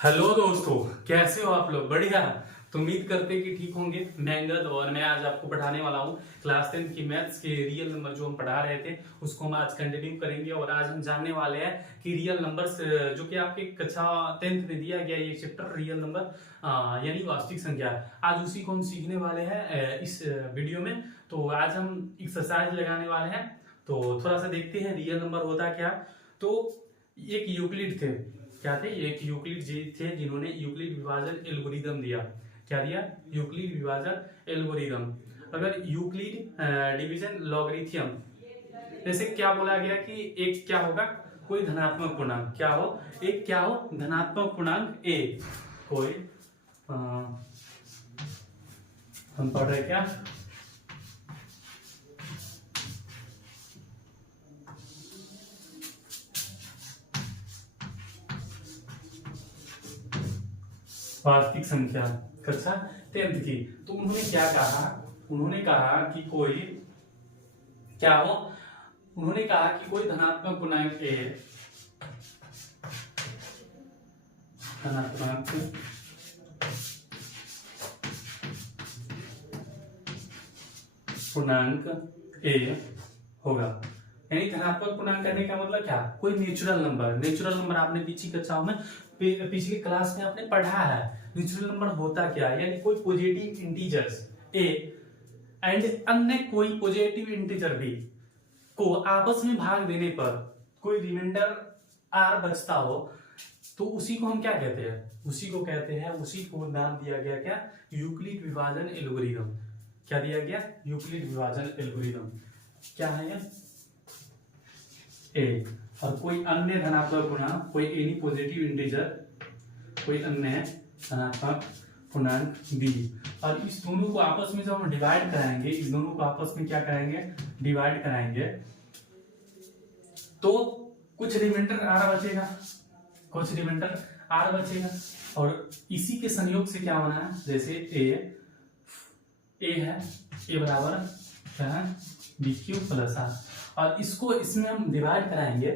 Hello दोस्तों, कैसे हो आप लोग? बढ़िया। तो उम्मीद करते हैं कि ठीक होंगे। मैं अंगद और मैं आज आपको पढ़ाने वाला हूँ क्लास 10 की मैथ्स के रियल नंबर जो हम पढ़ा रहे थे उसको हम आज कंटिन्यू करेंगे। और आज हम जानने वाले हैं कि रियल नंबर्स जो कि आपके कक्षा 10th में दिया गया ये चैप्टर रियल नंबर यानी वास्तविक संख्या, आज उसी को हम सीखने वाले हैं इस वीडियो में। तो आज हम एक्सरसाइज लगाने वाले हैं। तो थोड़ा सा देखते हैं रियल नंबर होता क्या। तो एक यूक्लिड थे, क्या थे? एक यूक्लिड जी थे जिन्होंने यूक्लिड विभाजन एल्गोरिदम दिया। क्या दिया? यूक्लिड विभाजन एल्गोरिदम। अगर यूक्लिड डिवीजन लॉगरिथम, जैसे क्या बोला गया कि एक क्या होगा, कोई धनात्मक पूर्णांक क्या हो, एक क्या हो धनात्मक पूर्णांक ए, कोई हम पढ़ रहे क्या, वास्तविक संख्या, कक्षा 10th की। तो उन्होंने क्या कहा, उन्होंने कहा कि कोई क्या हो, उन्होंने कहा कि कोई धनात्मक पूर्णांक ए, धनात्मक पूर्णांक ए होगा। यानी धनात्मक पूर्णांक करने का मतलब क्या, कोई नेचुरल नंबर। नेचुरल नंबर आपने पिछली कक्षाओं में पिछली क्लास में आपने पढ़ा है। नेचुरल नंबर होता क्या है, यानी कोई पॉजिटिव इंटीजर्स ए एंड अन्य कोई पॉजिटिव इंटीजर बी को आपस में भाग देने पर कोई रिमाइंडर आर बचता हो, तो उसी को हम क्या कहते हैं, उसी को कहते हैं, उसी को नाम दिया गया क्या, यूक्लिड विभाजन एल्गोरिदम। क्या दिया गया? यूक्लिड विभाजन एल्गोरिदम। क्या है ये? ए और कोई अन्य धनात्मक पूर्णांक, कोई एनी पॉजिटिव इंटीजर, कोई अन्य धनात्मक पूर्णांक बी। और इस दोनों को आपस में जब हम डिवाइड कराएंगे, इस दोनों को आपस में क्या कराएंगे, डिवाइड कराएंगे, तो कुछ रिमाइंडर आर बचेगा, कुछ रिमाइंडर आर बचेगा। और इसी के संयोग से क्या होना है, जैसे ए है, ए बराबर क्या है, बी क्यू प्लस आर। और इसको इसमें हम डिवाइड कराएंगे,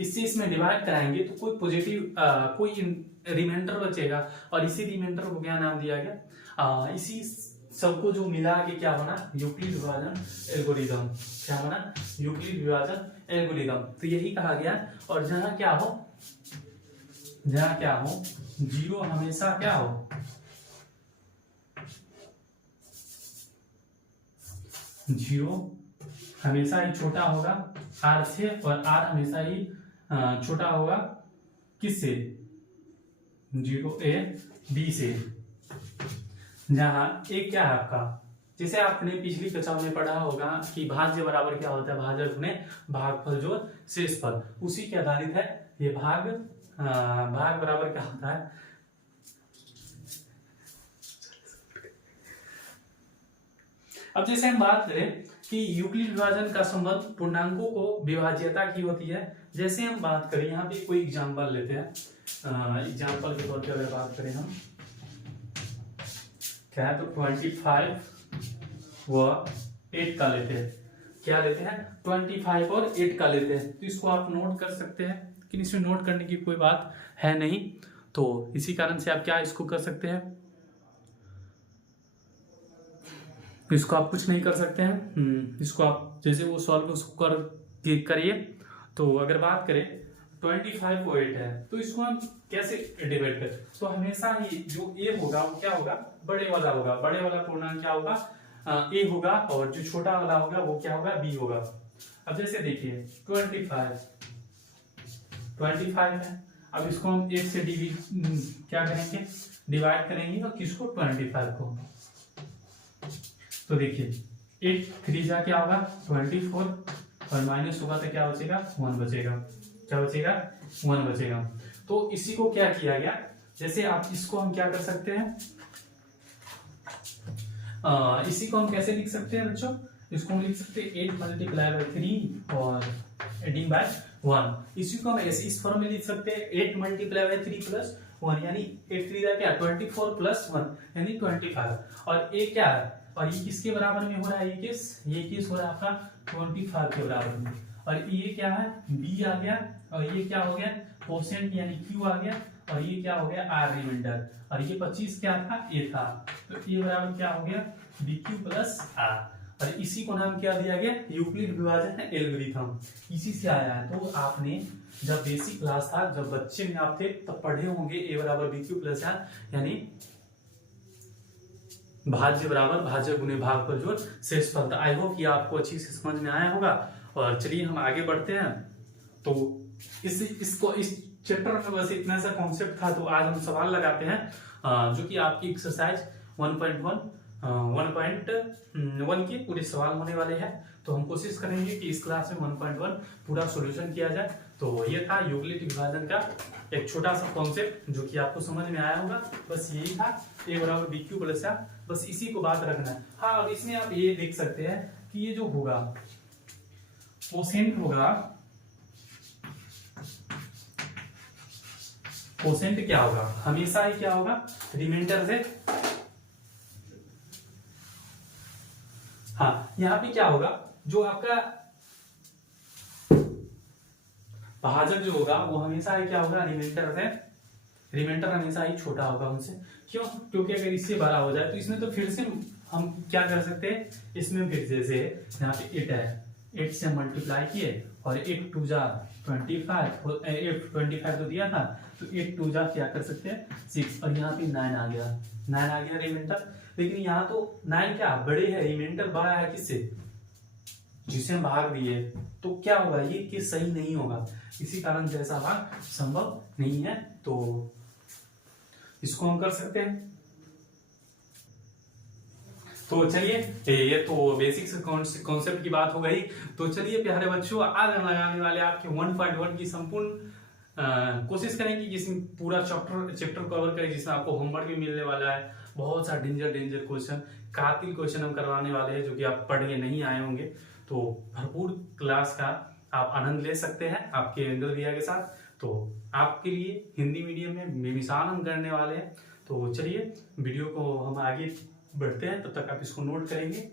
इससे इसमें डिवाइड कराएंगे तो कोई पॉजिटिव कोई रिमाइंडर बचेगा। और इसी रिमाइंडर को क्या नाम दिया गया, इसी सबको जो मिला के क्या बना, यूक्लिड विभाजन एल्गोरिदम। क्या बना? यूक्लिड विभाजन एल्गोरिदम। तो यही कहा गया। और जहां क्या हो, जहां क्या हो, जीरो हमेशा क्या हो, जीरो हमेशा ही छोटा होगा आर से, और आर हमेशा ही छोटा होगा किससे, जीरो ए बी से। जहां एक क्या है आपका, जैसे आपने पिछली कक्षा में पढ़ा होगा कि भाज्य बराबर क्या होता है, भाजक गुणे भागफल जो शेषफल, उसी के आधारित है ये भाग। भाग बराबर क्या होता है, अब जैसे हम बात करें कि यूक्लिड विभाजन का संबंध पूर्णांकों को विभाज्यता की होती है। जैसे हम बात करें, यहाँ पे कोई एग्जांपल लेते हैं, एग्जांपल के तौर पे अगर बात करें हम, क्या है, तो 25 व 8 का लेते हैं। क्या लेते हैं? 25 और 8 का लेते हैं। तो इसको आप नोट कर सकते हैं, लेकिन इसमें नोट करने की कोई बात है नहीं। तो इसी कारण से आप क्या इसको कर सकते हैं, इसको आप कुछ नहीं कर सकते हैं। इसको आप जैसे वो सॉल्व कर करिए। तो अगर बात करें 25 को 8 है, तो इसको हम कैसे डिवाइड करें, तो हमेशा ही जो ए होगा वो क्या होगा, बड़े वाला होगा। बड़े वाला पूर्णांक क्या होगा, ए होगा, और जो छोटा वाला होगा वो क्या होगा, बी होगा। अब जैसे देखिए 25 है, अब इसको हम 8 से क्या करेंगे, डिवाइड करेंगे, और किसको, 25 को। तो देखिए 8 3 जा क्या होगा 24, और माइनस होगा तो क्या बचेगा, 1 बचेगा। क्या बचेगा, 1 बचेगा। तो इसी को क्या किया गया, जैसे आप इसको हम क्या कर सकते हैं, इसी को हम कैसे लिख सकते हैं बच्चों, इसको हम लिख सकते हैं 8 मल्टीप्लाई बाई 3 और एडिंग बाय 1। इसी को हम ऐसे इस फॉर्म में लिख सकते हैं 8 मल्टीप्लाई बाई 3 प्लस 1, यानी 8 3 क्या 24 प्लस 1 यानी 25। और ए क्या है, और ये किसके बराबर में हो रहा है, ये किस हो रहा है आपका 25 के बराबर में। और ये क्या है, बी आ गया, और ये क्या हो गया, कोसेंट यानी क्यू आ गया, और ये क्या हो गया आर रिमाइंडर, और ये 25 क्या था ए था, तो ए बराबर क्या हो गया बी क्यू प्लस आर, और इसी को नाम क्या दिया गया यूक्लिड विभाजन एल्गोरिथम, इसी से आया है। तो आपने जब बेसिक क्लास था, जब बच्चे में आप थे, तब पढ़े होंगे ए बराबर बी क्यू प्लस आर, यानी भाज्य बराबर भाज्य गुने भागफल शेषफल। आई होप कि आपको अच्छी से समझ में आया होगा। और चलिए हम आगे बढ़ते हैं। तो इस चैप्टर में बस इतना सा कॉन्सेप्ट था। तो आज हम सवाल लगाते हैं जो कि आपकी एक्सरसाइज 1.1 के पूरे सवाल होने वाले हैं। तो हम कोशिश करेंगे कि इस क्लास में 1.1 पूरा सॉल्यूशन किया जाए। तो ये था यूक्लिड विभाजन का एक छोटा सा कॉन्सेप्ट जो कि आपको समझ में आया होगा। बस यही था, ए बराबर बी क्यू प्लस आर, बस इसी को बात रखना है। हाँ, और इसमें आप ये देख सकते हैं कि ये जो होगा कोसेंट होगा, कोसेंट क्या होगा हमेशा ही क्या होगा रिमाइंडर से। हाँ, यहाँ पे क्या होगा जो आपका भाजक जो होगा वो हमेशा ही क्या होगा रिमाइंडर से, रिमाइंडर हमेशा ही छोटा होगा उनसे। क्यों? क्योंकि अगर इससे बड़ा हो जाए तो इसमें तो फिर से हम क्या कर सकते हैं, इसमें फिर जैसे यहाँ पे 8 है, 8 से मल्टीप्लाई किए और 8 2 जा 25 तो दिया था, तो 8 2 जा क्या कर सकते हैं 6, और यहाँ पे 9 आ गया, 9 आ गया रिमाइंडर। लेकिन यहाँ तो 9 क्या बड़े है, रिमाइंडर बड़ा है किससे, जिसे हम भाग दिए, तो क्या होगा ये केस सही नहीं होगा। इसी कारण जैसा भाग संभव नहीं है। तो इसको हम कर सकते हैं। तो चलिए, ये तो बेसिक कॉन्सेप्ट की बात हो गई। तो चलिए प्यारे बच्चों, आज हम लगाने वाले आपके 1.1 की संपूर्ण कोशिश करेंगे कि इसमें पूरा चैप्टर कवर करें, जिसमें आपको होमवर्क भी मिलने वाला है। बहुत सा डेंजर क्वेश्चन, कातिल क्वेश्चन हम करवाने वाले हैं जो कि आप पढ़ के नहीं आए होंगे। तो भरपूर क्लास का आप आनंद ले सकते हैं आपके इंद्र भैया के साथ। तो आपके लिए हिंदी मीडियम में बेमिसाल हम करने वाले हैं। तो चलिए वीडियो को हम आगे बढ़ते हैं, तब तक आप इसको नोट करेंगे।